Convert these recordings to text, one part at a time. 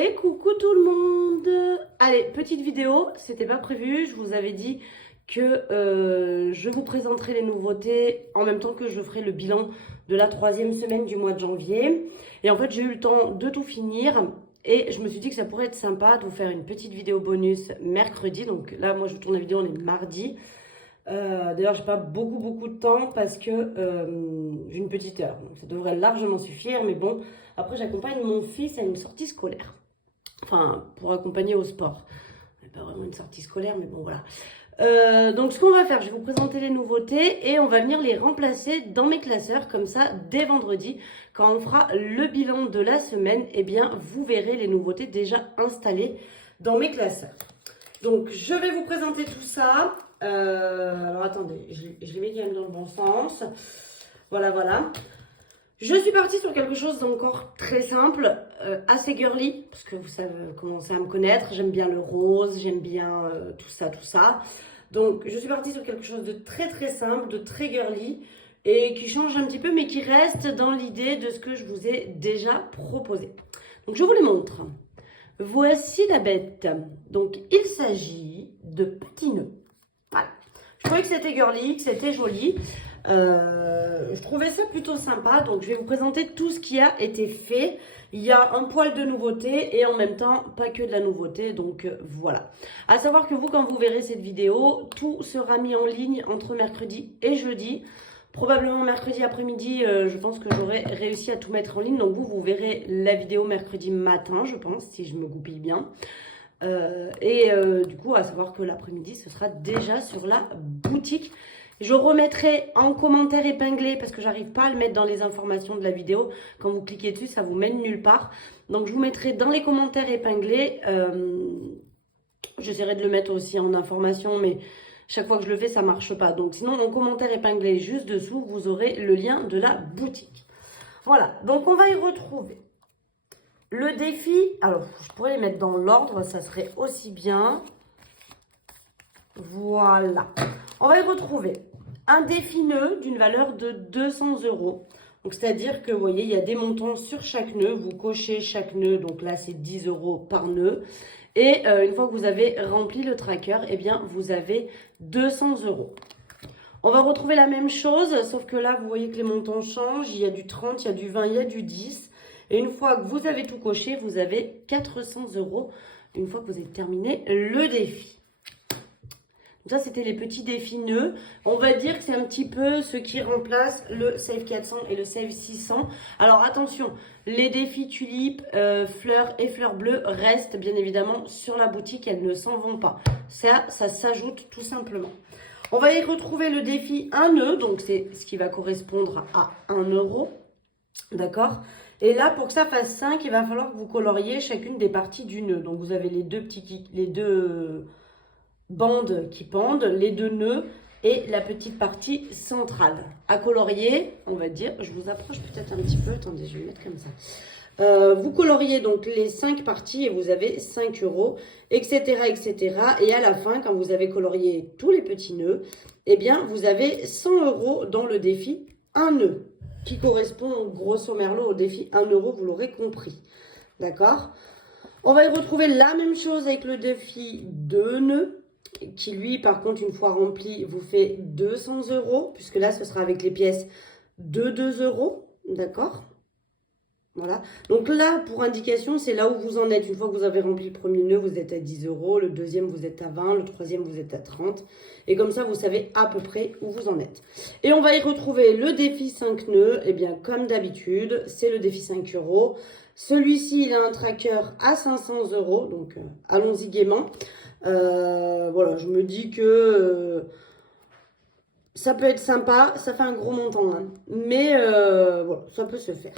Et coucou tout le monde! Allez, petite vidéo, c'était pas prévu, je vous avais dit que je vous présenterai les nouveautés en même temps que je ferai le bilan de la 3e semaine du mois de janvier. Et en fait, j'ai eu le temps de tout finir et je me suis dit que ça pourrait être sympa de vous faire une petite vidéo bonus mercredi. Donc là, moi, je tourne la vidéo, on est mardi. D'ailleurs, j'ai pas beaucoup de temps parce que j'ai une petite heure. Donc ça devrait largement suffire, mais bon, après, j'accompagne mon fils à une sortie scolaire. Enfin, pour accompagner au sport. C'est pas vraiment une sortie scolaire, mais bon, voilà. Donc, ce qu'on va faire, je vais vous présenter les nouveautés et on va venir les remplacer dans mes classeurs. Comme ça, dès vendredi, quand on fera le bilan de la semaine, eh bien, vous verrez les nouveautés déjà installées dans mes classeurs. Donc, je vais vous présenter tout ça. Alors, attendez, je les mets quand même dans le bon sens. Voilà. Je suis partie sur quelque chose d'encore très simple, assez girly, parce que vous savez, commencez à me connaître, j'aime bien le rose, j'aime bien tout ça. Donc je suis partie sur quelque chose de très simple, de très girly, et qui change un petit peu, mais qui reste dans l'idée de ce que je vous ai déjà proposé. Donc je vous les montre. Voici la bête. Donc il s'agit de petits nœuds. Voilà. Je trouvais que c'était girly, que c'était joli. Je trouvais ça plutôt sympa, donc je vais vous présenter tout ce qui a été fait. Il y a un poil de nouveauté et en même temps pas que de la nouveauté, donc voilà. À savoir que vous, quand vous verrez cette vidéo, tout sera mis en ligne entre mercredi et jeudi. Probablement mercredi après-midi, je pense que j'aurai réussi à tout mettre en ligne, donc vous verrez la vidéo mercredi matin, je pense, si je me goupille bien. Du coup, à savoir que l'après-midi, ce sera déjà sur la boutique. Je remettrai en commentaire épinglé parce que j'arrive pas à le mettre dans les informations de la vidéo. Quand vous cliquez dessus, ça vous mène nulle part. Donc, je vous mettrai dans les commentaires épinglés. J'essaierai de le mettre aussi en information, mais chaque fois que je le fais, ça marche pas. Donc, sinon, en commentaire épinglé juste dessous, vous aurez le lien de la boutique. Voilà, donc on va y retrouver le défi. Alors, je pourrais les mettre dans l'ordre, ça serait aussi bien. Voilà. On va y retrouver un défi nœud d'une valeur de 200 €. Donc, c'est-à-dire que, vous voyez, il y a des montants sur chaque nœud. Vous cochez chaque nœud. Donc là, c'est 10 € par nœud. Et une fois que vous avez rempli le tracker, eh bien, vous avez 200 €. On va retrouver la même chose, sauf que là, vous voyez que les montants changent. Il y a du 30, il y a du 20, il y a du 10. Et une fois que vous avez tout coché, vous avez 400 € une fois que vous avez terminé le défi. Ça, c'était les petits défis nœuds. On va dire que c'est un petit peu ce qui remplace le Save 400 et le Save 600. Alors, attention, les défis tulipes, fleurs et fleurs bleues restent bien évidemment sur la boutique. Elles ne s'en vont pas. Ça s'ajoute tout simplement. On va y retrouver le défi 1 nœud. Donc, c'est ce qui va correspondre à 1 €. D'accord? Et là, pour que ça fasse 5, il va falloir que vous coloriez chacune des parties du nœud. Donc, vous avez les deux bandes qui pendent, les 2 nœuds et la petite partie centrale. À colorier, on va dire, je vous approche peut-être un petit peu, attendez, je vais mettre comme ça. Vous coloriez donc les 5 parties et vous avez 5 €, etc. Et à la fin, quand vous avez colorié tous les petits nœuds, eh bien, vous avez 100 € dans le défi 1 nœud, qui correspond grosso merdo au défi 1 €, vous l'aurez compris. D'accord? On va y retrouver la même chose avec le défi 2 nœuds, qui lui, par contre, une fois rempli, vous fait 200 €, puisque là, ce sera avec les pièces de 2 €, d'accord? Voilà. Donc là, pour indication, c'est là où vous en êtes. Une fois que vous avez rempli le premier nœud, vous êtes à 10 €, le deuxième, vous êtes à 20, le troisième, vous êtes à 30. Et comme ça, vous savez à peu près où vous en êtes. Et on va y retrouver le défi 5 nœuds. Eh bien, comme d'habitude, c'est le défi 5 €. Celui-ci, il a un tracker à 500 €, donc allons-y gaiement. Voilà, je me dis que ça peut être sympa, ça fait un gros montant, hein, mais voilà, ça peut se faire.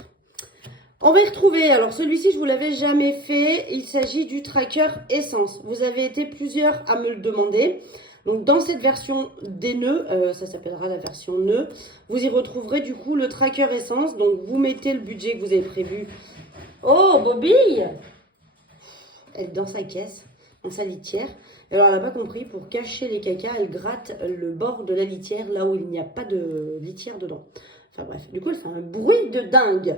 On va y retrouver, alors celui-ci je vous l'avais jamais fait, il s'agit du tracker essence. Vous avez été plusieurs à me le demander. Donc dans cette version des nœuds, ça s'appellera la version nœud, vous y retrouverez du coup le tracker essence. Donc vous mettez le budget que vous avez prévu. Oh, Bobby! Elle est dans sa caisse, dans sa litière. Et alors elle n'a pas compris, pour cacher les cacas, elle gratte le bord de la litière, là où il n'y a pas de litière dedans. Enfin bref, du coup elle fait un bruit de dingue.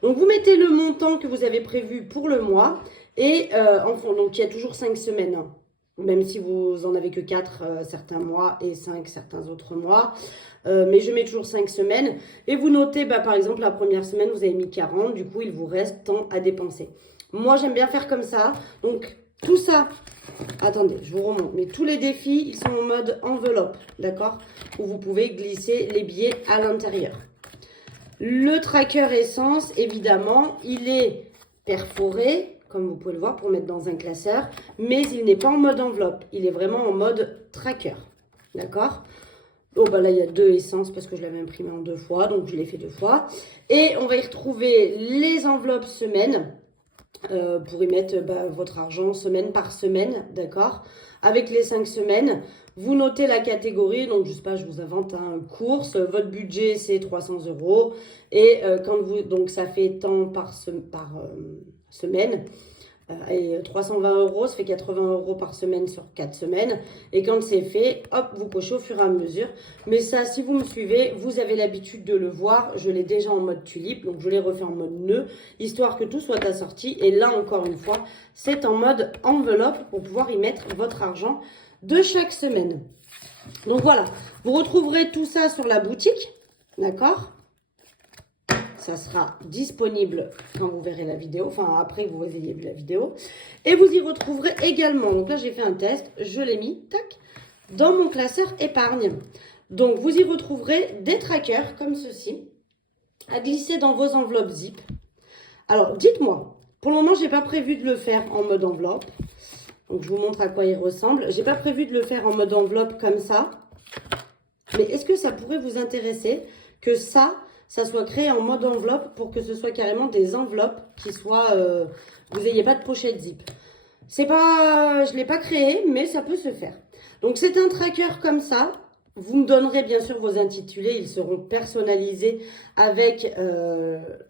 Donc vous mettez le montant que vous avez prévu pour le mois. Et donc, il y a toujours 5 semaines, hein. Même si vous en avez que 4 certains mois et 5 certains autres mois. Mais je mets toujours 5 semaines. Et vous notez, par exemple, la première semaine, vous avez mis 40. Du coup, il vous reste tant à dépenser. Moi, j'aime bien faire comme ça. Donc, tout ça, attendez, je vous remonte. Mais tous les défis, ils sont en mode enveloppe, d'accord? Où vous pouvez glisser les billets à l'intérieur. Le tracker essence, évidemment, il est perforé, comme vous pouvez le voir, pour mettre dans un classeur. Mais il n'est pas en mode enveloppe. Il est vraiment en mode tracker, d'accord? Oh, là, il y a 2 essences parce que je l'avais imprimé en 2 fois. Donc, je l'ai fait 2 fois. Et on va y retrouver les enveloppes semaine. Pour y mettre votre argent semaine par semaine, d'accord? Avec les 5 semaines, vous notez la catégorie, donc je sais pas, je vous invente un course, votre budget c'est 300 €, et donc ça fait tant par semaine, et 320 €, ça fait 80 € par semaine sur 4 semaines. Et quand c'est fait, hop, vous cochez au fur et à mesure. Mais ça, si vous me suivez, vous avez l'habitude de le voir. Je l'ai déjà en mode tulipe, donc je l'ai refait en mode nœud, histoire que tout soit assorti. Et là, encore une fois, c'est en mode enveloppe pour pouvoir y mettre votre argent de chaque semaine. Donc voilà, vous retrouverez tout ça sur la boutique, d'accord ? Ça sera disponible quand vous verrez la vidéo, enfin après que vous ayez vu la vidéo. Et vous y retrouverez également, donc là j'ai fait un test, je l'ai mis, tac, dans mon classeur épargne. Donc vous y retrouverez des trackers comme ceci, à glisser dans vos enveloppes zip. Alors dites-moi, pour le moment j'ai pas prévu de le faire en mode enveloppe. Donc je vous montre à quoi il ressemble. J'ai pas prévu de le faire en mode enveloppe comme ça. Mais est-ce que ça pourrait vous intéresser que ça soit créé en mode enveloppe pour que ce soit carrément des enveloppes qui soient... vous n'ayez pas de pochette zip. C'est pas, je ne l'ai pas créé, mais ça peut se faire. Donc c'est un tracker comme ça. Vous me donnerez bien sûr vos intitulés. Ils seront personnalisés avec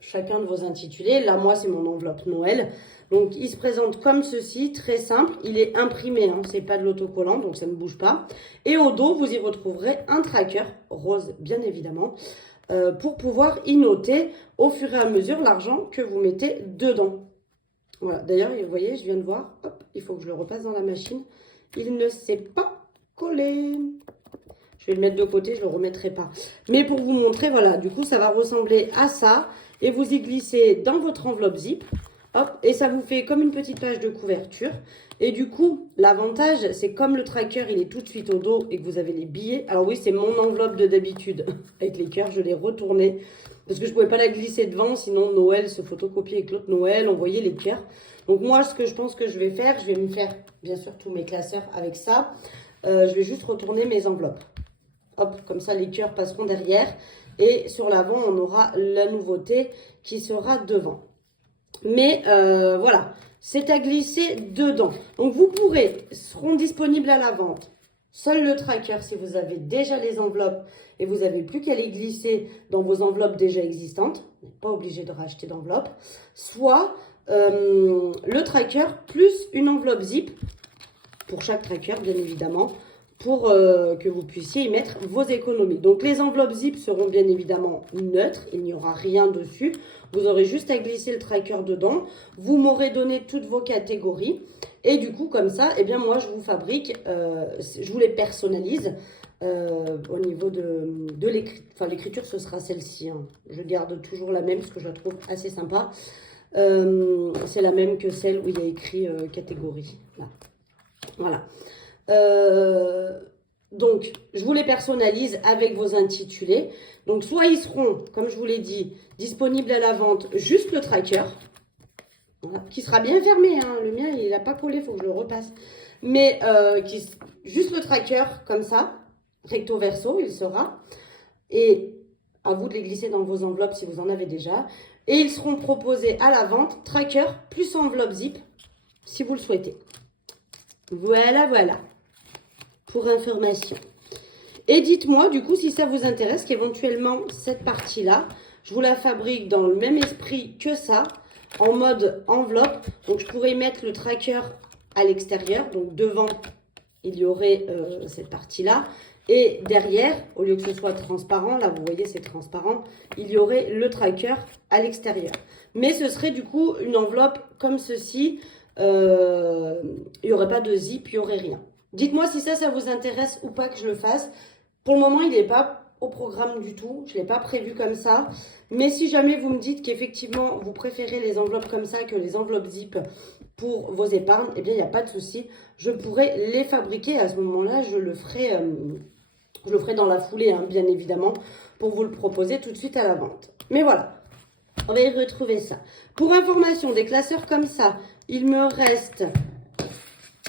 chacun de vos intitulés. Là, moi, c'est mon enveloppe Noël. Donc, il se présente comme ceci, très simple. Il est imprimé, hein, c'est pas de l'autocollant, donc ça ne bouge pas. Et au dos, vous y retrouverez un tracker, rose bien évidemment, pour pouvoir y noter au fur et à mesure l'argent que vous mettez dedans. Voilà, d'ailleurs, vous voyez, je viens de voir, hop, il faut que je le repasse dans la machine. Il ne s'est pas collé. Je vais le mettre de côté, je ne le remettrai pas. Mais pour vous montrer, voilà, du coup, ça va ressembler à ça. Et vous y glissez dans votre enveloppe zip. Hop, et ça vous fait comme une petite page de couverture. Et du coup, l'avantage, c'est comme le tracker, il est tout de suite au dos et que vous avez les billets. Alors oui, c'est mon enveloppe de d'habitude avec les cœurs. Je l'ai retournée parce que je ne pouvais pas la glisser devant. Sinon, Noël se photocopier avec l'autre Noël. On voyait les cœurs. Donc moi, ce que je pense que je vais faire, je vais me faire, bien sûr, tous mes classeurs avec ça. Je vais juste retourner mes enveloppes. Hop, comme ça, les cœurs passeront derrière. Et sur l'avant, on aura la nouveauté qui sera devant. Mais voilà, c'est à glisser dedans. Donc, vous pourrez, seront disponibles à la vente. Seul le tracker, si vous avez déjà les enveloppes et vous n'avez plus qu'à les glisser dans vos enveloppes déjà existantes. Vous n'êtes pas obligé de racheter d'enveloppe. Soit le tracker plus une enveloppe zip pour chaque tracker, bien évidemment, pour que vous puissiez y mettre vos économies. Donc, les enveloppes zip seront bien évidemment neutres. Il n'y aura rien dessus. Vous aurez juste à glisser le tracker dedans. Vous m'aurez donné toutes vos catégories. Et du coup, comme ça, eh bien, moi, je vous fabrique, je vous les personnalise. Au niveau de l'écriture, enfin, l'écriture, ce sera celle-ci. Hein. Je garde toujours la même parce que je la trouve assez sympa. C'est la même que celle où il y a écrit catégorie. Là. Voilà. Donc, je vous les personnalise avec vos intitulés. Donc, soit ils seront, comme je vous l'ai dit, disponibles à la vente, juste le tracker, voilà, qui sera bien fermé. Hein. Le mien, il n'a pas collé, il faut que je le repasse. Mais juste le tracker, comme ça, recto verso, il sera. Et à vous de les glisser dans vos enveloppes si vous en avez déjà. Et ils seront proposés à la vente, tracker plus enveloppe zip, si vous le souhaitez. Voilà, voilà. Pour information. Et dites-moi, du coup, si ça vous intéresse, qu'éventuellement, cette partie-là, je vous la fabrique dans le même esprit que ça, en mode enveloppe. Donc, je pourrais mettre le tracker à l'extérieur. Donc, devant, il y aurait cette partie-là. Et derrière, au lieu que ce soit transparent, là, vous voyez, c'est transparent, il y aurait le tracker à l'extérieur. Mais ce serait, du coup, une enveloppe comme ceci, il n'y aurait pas de zip, il n'y aurait rien. Dites-moi si ça vous intéresse ou pas que je le fasse. Pour le moment, il n'est pas au programme du tout. Je ne l'ai pas prévu comme ça. Mais si jamais vous me dites qu'effectivement, vous préférez les enveloppes comme ça que les enveloppes zip pour vos épargnes, eh bien, il n'y a pas de souci. Je pourrais les fabriquer. À ce moment-là, je le ferai dans la foulée, hein, bien évidemment, pour vous le proposer tout de suite à la vente. Mais voilà, on va y retrouver ça. Pour information, des classeurs comme ça, il me reste,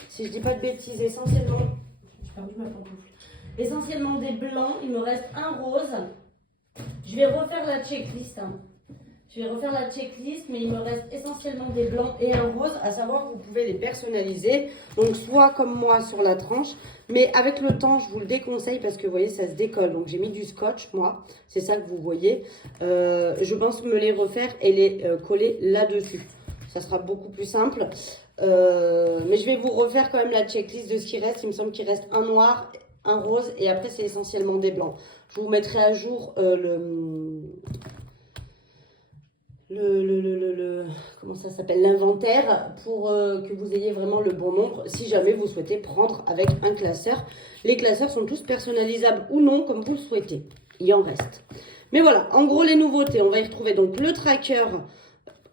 si je dis pas de bêtises, essentiellement, j'ai perdu ma pantoufle. Essentiellement des blancs, il me reste un rose. Je vais refaire la checklist. Hein. Mais il me reste essentiellement des blancs et un rose. À savoir que vous pouvez les personnaliser. Donc, soit comme moi sur la tranche. Mais avec le temps, je vous le déconseille parce que vous voyez, ça se décolle. Donc, j'ai mis du scotch, moi. C'est ça que vous voyez. Je pense me les refaire et les coller là-dessus. Ça sera beaucoup plus simple. Mais je vais vous refaire quand même la checklist de ce qui reste. Il me semble qu'il reste un noir, un rose et après c'est essentiellement des blancs. Je vous mettrai à jour comment ça s'appelle, l'inventaire pour que vous ayez vraiment le bon nombre si jamais vous souhaitez prendre avec un classeur. Les classeurs sont tous personnalisables ou non comme vous le souhaitez. Il en reste. Mais voilà, en gros les nouveautés, on va y retrouver donc le tracker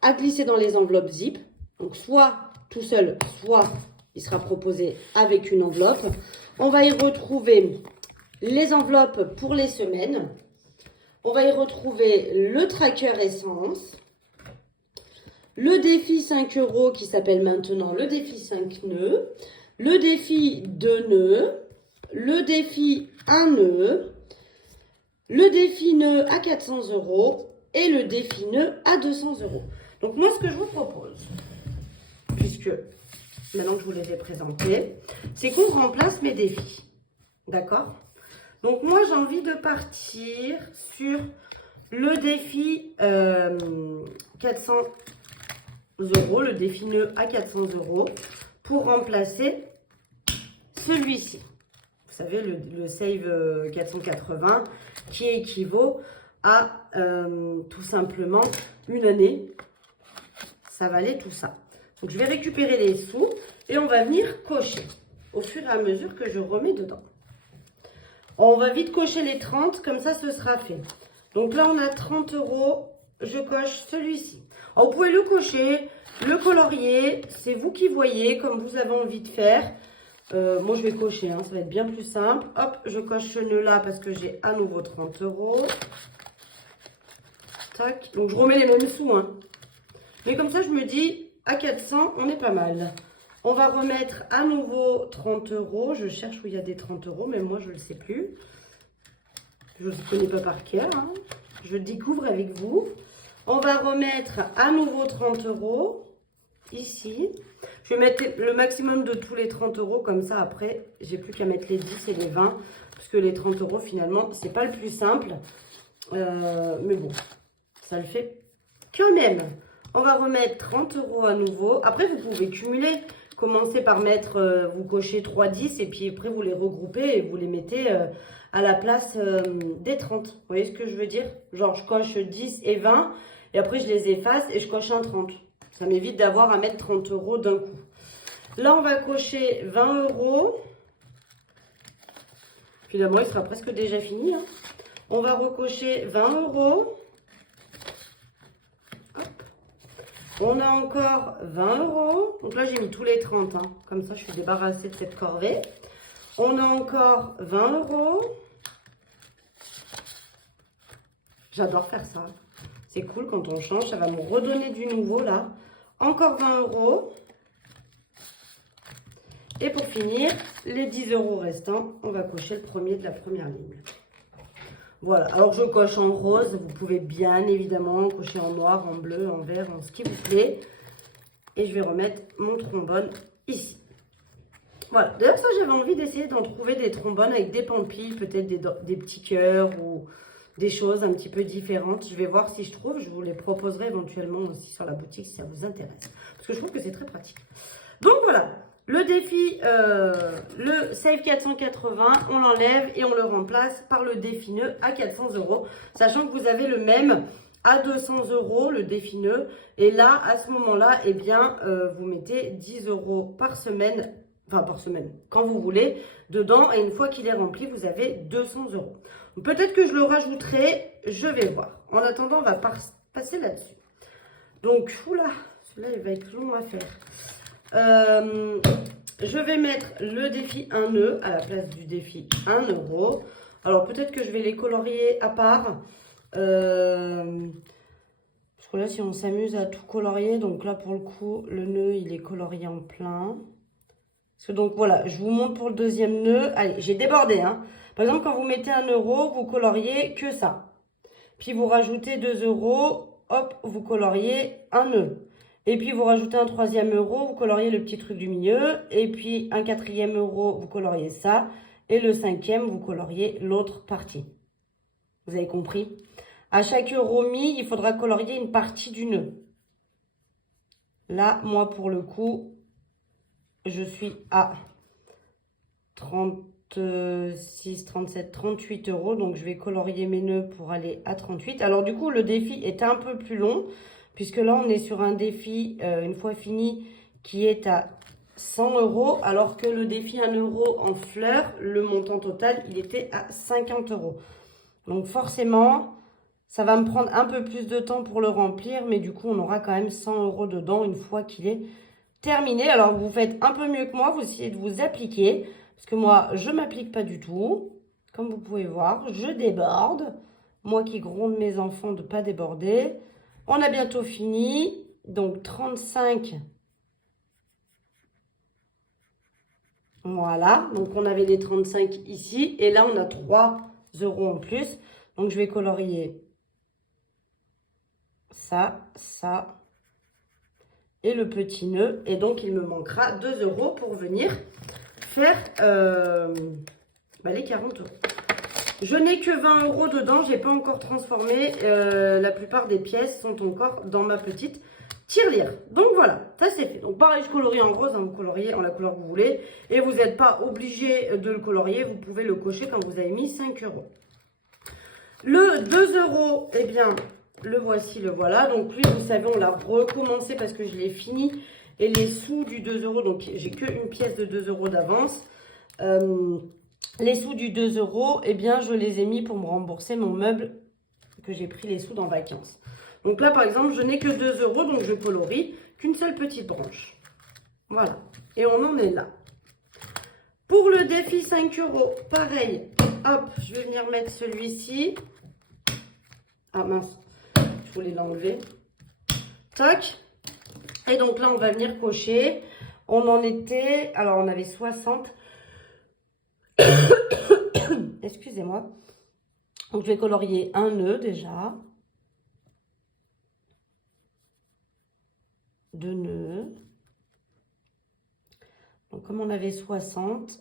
à glisser dans les enveloppes zip. Donc soit tout seul, soit il sera proposé avec une enveloppe. On va y retrouver les enveloppes pour les semaines. On va y retrouver le tracker essence. Le défi 5 € qui s'appelle maintenant le défi 5 nœuds. Le défi 2 nœuds. Le défi 1 nœud. Le défi nœud à 400 € et le défi nœud à 200 €. Donc moi, ce que je vous propose, puisque maintenant que je vous les ai présentés, c'est qu'on remplace mes défis. D'accord? Donc moi, j'ai envie de partir sur le défi 400 €, le défi nœud à 400 € pour remplacer celui-ci. Vous savez, le Save 480 qui équivaut à tout simplement une année. Ça valait tout ça. Donc, je vais récupérer les sous et on va venir cocher au fur et à mesure que je remets dedans. On va vite cocher les 30, comme ça, ce sera fait. Donc là, on a 30 €. Je coche celui-ci. Alors, vous pouvez le cocher, le colorier. C'est vous qui voyez, comme vous avez envie de faire. Moi, je vais cocher, hein, ça va être bien plus simple. Hop, je coche ce nœud-là parce que j'ai à nouveau 30 €. Tac. Donc, je remets les mêmes sous, hein. Mais comme ça, je me dis, à 400, on est pas mal. On va remettre à nouveau 30 €. Je cherche où il y a des 30 €, mais moi, je ne le sais plus. Je ne connais pas par cœur. Hein. Je découvre avec vous. On va remettre à nouveau 30 € ici. Je vais mettre le maximum de tous les 30 €. Comme ça, après, j'ai plus qu'à mettre les 10 et les 20. Parce que les 30 €, finalement, c'est pas le plus simple. Mais bon, ça le fait quand même. On va remettre 30 € à nouveau. Après, vous pouvez cumuler. Commencez par mettre, vous cochez 3 10 et puis après, vous les regroupez et vous les mettez à la place des 30. Vous voyez ce que je veux dire? Genre, je coche 10 et 20 et après, je les efface et je coche un 30. Ça m'évite d'avoir à mettre 30 € d'un coup. Là, on va cocher 20 €. Finalement, il sera presque déjà fini. Hein. On va recocher 20 €. On a encore 20 €. Donc là, j'ai mis tous les 30. Hein. Comme ça, je suis débarrassée de cette corvée. On a encore 20 €. J'adore faire ça. C'est cool quand on change. Ça va me redonner du nouveau là. Encore 20 €. Et pour finir, les 10 € restants, on va cocher le premier de la première ligne. Voilà, alors je coche en rose, vous pouvez bien évidemment cocher en noir, en bleu, en vert, en ce qui vous plaît. Et je vais remettre mon trombone ici. Voilà, d'ailleurs ça j'avais envie d'essayer d'en trouver des trombones avec des pampilles, peut-être des petits cœurs ou des choses un petit peu différentes. Je vais voir si je trouve, je vous les proposerai éventuellement aussi sur la boutique si ça vous intéresse. Parce que je trouve que c'est très pratique. Donc voilà. Le défi, le Save 480, on l'enlève et on le remplace par le défi nœud à 400 €. Sachant que vous avez le même à 200 € le défi nœud. Et là, à ce moment-là, eh bien, vous mettez 10 € par semaine, enfin par semaine, quand vous voulez, dedans. Et une fois qu'il est rempli, vous avez 200 €. Peut-être que je le rajouterai, je vais voir. En attendant, on va passer là-dessus. Donc, oula, celui-là, il va être long à faire. Je vais mettre le défi 1 nœud à la place du défi 1 €. Alors, peut-être que je vais les colorier à part. Parce que là, si on s'amuse à tout colorier, donc là, pour le coup, le nœud, il est colorié en plein. Parce que donc, voilà, je vous montre pour le deuxième nœud. Allez, j'ai débordé, hein. Par exemple, quand vous mettez 1 €, vous coloriez que ça. Puis, vous rajoutez 2 €, hop, vous coloriez un nœud. Et puis, vous rajoutez un troisième euro, vous coloriez le petit truc du milieu. Et puis, un quatrième euro, vous coloriez ça. Et le cinquième, vous coloriez l'autre partie. Vous avez compris? À chaque euro mis, il faudra colorier une partie du nœud. Là, moi, pour le coup, je suis à 36, 37, 38 €. Donc, je vais colorier mes nœuds pour aller à 38. Alors, du coup, le défi est un peu plus long. Puisque là, on est sur un défi, une fois fini, qui est à 100 €. Alors que le défi 1 € en fleurs, le montant total, il était à 50 €. Donc, forcément, ça va me prendre un peu plus de temps pour le remplir. Mais du coup, on aura quand même 100 € dedans une fois qu'il est terminé. Alors, vous faites un peu mieux que moi. Vous essayez de vous appliquer. Parce que moi, je ne m'applique pas du tout. Comme vous pouvez voir, je déborde. Moi qui gronde mes enfants de ne pas déborder. On a bientôt fini. Donc, 35. Voilà. Donc, on avait les 35 ici. Et là, on a 3 € en plus. Donc, je vais colorier ça, ça et le petit nœud. Et donc, il me manquera 2 € pour venir faire les 40 €. Je n'ai que 20 € dedans. Je n'ai pas encore transformé. La plupart des pièces sont encore dans ma petite tirelire. Donc voilà, ça c'est fait. Donc pareil, je colorie en rose, hein, vous coloriez en la couleur que vous voulez. Et vous n'êtes pas obligé de le colorier, vous pouvez le cocher quand vous avez mis 5 €. Le 2 €, eh bien, le voici, le voilà. Donc lui, vous savez, on l'a recommencé parce que je l'ai fini. Et les sous du 2 €, donc j'ai qu'une pièce de 2 € d'avance. Les sous du 2 €, eh bien, je les ai mis pour me rembourser mon meuble que j'ai pris les sous dans vacances. Donc là, par exemple, je n'ai que 2 €, donc je colorie qu'une seule petite branche. Voilà. Et on en est là. Pour le défi 5 €, pareil. Hop, je vais venir mettre celui-ci. Ah mince, je voulais l'enlever. Tac. Et donc là, on va venir cocher. On en était... Alors, on avait 60. Excusez-moi. Donc, je vais colorier un nœud déjà. 2 nœuds. Donc, comme on avait 60,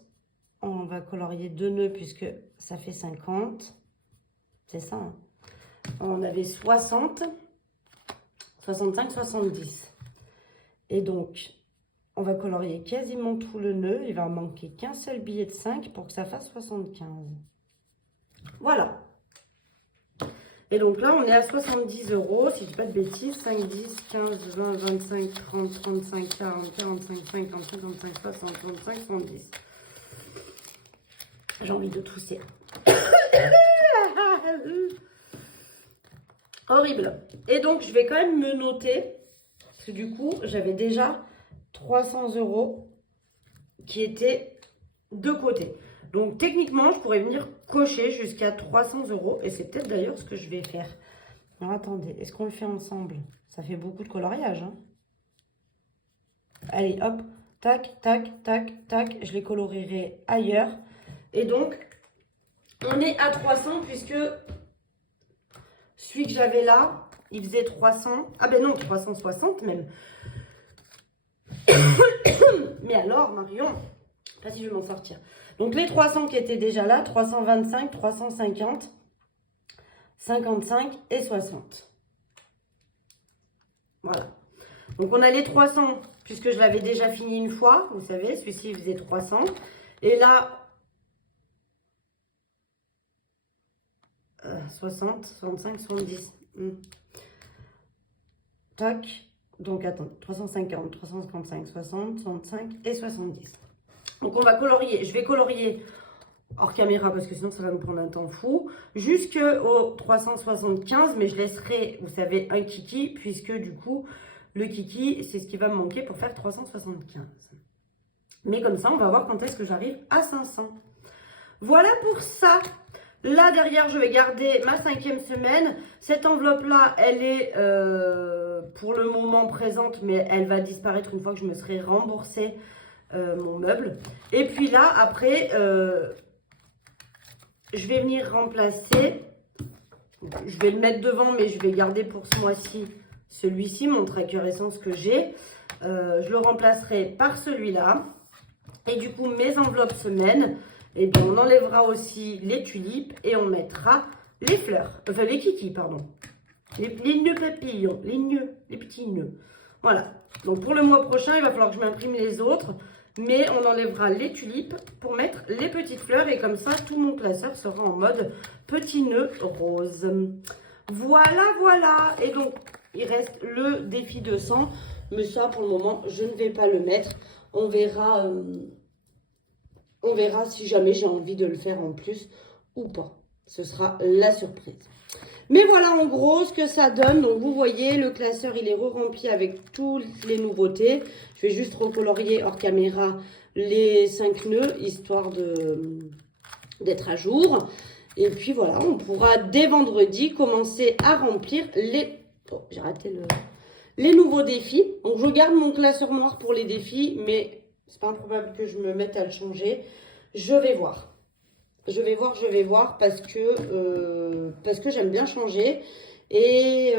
on va colorier 2 nœuds puisque ça fait 50. C'est ça, hein. On avait 60, 65, 70. Et donc, on va colorier quasiment tout le nœud. Il va manquer qu'un seul billet de 5 pour que ça fasse 75. Voilà. Et donc là, on est à 70 €, si je dis pas de bêtises. 5, 10, 15, 20, 25, 30, 35, 40, 45, 50, 55, 60, 65, 70. J'ai envie de tousser. Horrible. Et donc, je vais quand même me noter. Parce que du coup, j'avais déjà 300 € qui étaient de côté. Donc, techniquement, je pourrais venir cocher jusqu'à 300 €. Et c'est peut-être d'ailleurs ce que je vais faire. Alors, attendez. Est-ce qu'on le fait ensemble? Ça fait beaucoup de coloriage, hein. Allez, hop. Tac, tac, tac, tac. Je les colorierai ailleurs. Et donc, on est à 300 puisque celui que j'avais là, il faisait 300. Ah ben non, 360 même. Mais alors, Marion, je sais pas si je vais m'en sortir. Donc, les 300 qui étaient déjà là, 325, 350, 55 et 60. Voilà. Donc, on a les 300, puisque je l'avais déjà fini une fois. Vous savez, celui-ci, il faisait 300. Et là, 60, 65, 70. Tac. Donc, attends, 350, 355, 60, 65 et 70. Donc, on va colorier. Je vais colorier hors caméra parce que sinon, ça va nous prendre un temps fou. Jusqu'au 375, mais je laisserai, vous savez, un kiki puisque du coup, le kiki, c'est ce qui va me manquer pour faire 375. Mais comme ça, on va voir quand est-ce que j'arrive à 500. Voilà pour ça. Là, derrière, je vais garder ma 5e semaine. Cette enveloppe-là, elle est pour le moment présente, mais elle va disparaître une fois que je me serai remboursé mon meuble. Et puis là, après, je vais venir remplacer. Je vais le mettre devant, mais je vais garder pour ce mois-ci celui-ci, mon tracker essence que j'ai. Je le remplacerai par celui-là. Et du coup, mes enveloppes semaines, et bien, on enlèvera aussi les tulipes et on mettra les fleurs. Enfin, les kikis, pardon. Les nœuds papillons, les petits nœuds. Voilà. Donc, pour le mois prochain, il va falloir que je m'imprime les autres. Mais on enlèvera les tulipes pour mettre les petites fleurs. Et comme ça, tout mon classeur sera en mode petit nœud rose. Voilà, voilà. Et donc, il reste le défi 200. Mais ça, pour le moment, je ne vais pas le mettre. On verra si jamais j'ai envie de le faire en plus ou pas. Ce sera la surprise. Mais voilà en gros ce que ça donne. Donc vous voyez, le classeur il est re-rempli avec toutes les nouveautés. Je vais juste recolorier hors caméra les 5 nœuds histoire d'être à jour. Et puis voilà, on pourra dès vendredi commencer à remplir les... Oh, j'ai raté les nouveaux défis. Donc je garde mon classeur noir pour les défis, mais c'est pas improbable que je me mette à le changer. Je vais voir. Je vais voir parce que j'aime bien changer. Et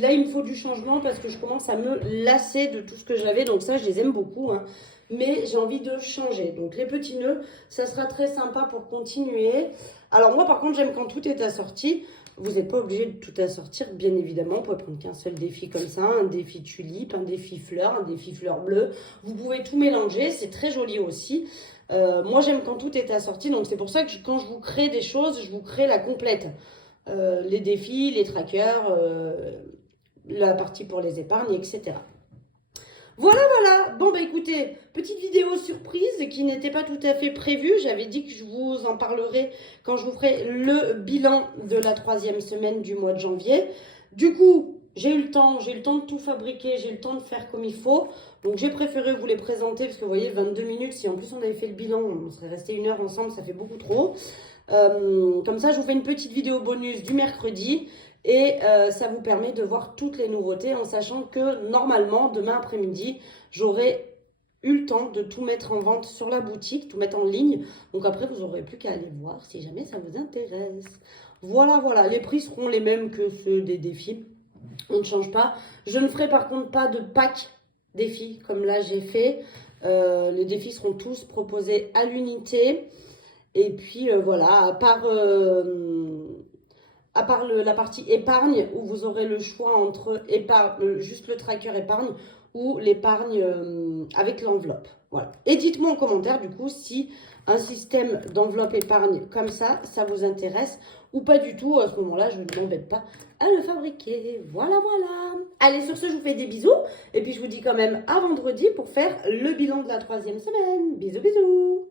là, il me faut du changement parce que je commence à me lasser de tout ce que j'avais. Donc ça, je les aime beaucoup. Hein. Mais j'ai envie de changer. Donc les petits nœuds, ça sera très sympa pour continuer. Alors moi, par contre, j'aime quand tout est assorti. Vous n'êtes pas obligé de tout assortir, bien évidemment. Vous pouvez prendre qu'un seul défi comme ça. Un défi tulipe, un défi fleur, un défi fleur bleue. Vous pouvez tout mélanger. C'est très joli aussi. Moi, j'aime quand tout est assorti. Donc, c'est pour ça que quand je vous crée des choses, je vous crée la complète. Les défis, les trackers, la partie pour les épargnes, etc. Voilà, voilà. Bon, bah écoutez, petite vidéo surprise qui n'était pas tout à fait prévue. J'avais dit que je vous en parlerai quand je vous ferai le bilan de la 3e semaine du mois de janvier. Du coup, j'ai eu le temps de tout fabriquer, j'ai eu le temps de faire comme il faut. Donc, j'ai préféré vous les présenter parce que vous voyez, 22 minutes, si en plus on avait fait le bilan, on serait resté 1 heure ensemble, ça fait beaucoup trop. Comme ça, je vous fais une petite vidéo bonus du mercredi. Et ça vous permet de voir toutes les nouveautés en sachant que normalement, demain après-midi, j'aurai eu le temps de tout mettre en vente sur la boutique, tout mettre en ligne. Donc après, vous n'aurez plus qu'à aller voir si jamais ça vous intéresse. Voilà, voilà. Les prix seront les mêmes que ceux des défis. On ne change pas. Je ne ferai par contre pas de pack défis comme là j'ai fait. Les défis seront tous proposés à l'unité. Et puis voilà, à part la partie épargne, où vous aurez le choix entre juste le tracker épargne ou l'épargne avec l'enveloppe. Voilà. Et dites-moi en commentaire, du coup, si un système d'enveloppe épargne comme ça vous intéresse ou pas du tout. À ce moment-là, je ne m'embête pas à le fabriquer. Voilà, voilà. Allez, sur ce, je vous fais des bisous. Et puis, je vous dis quand même à vendredi pour faire le bilan de la 3e semaine. Bisous, bisous.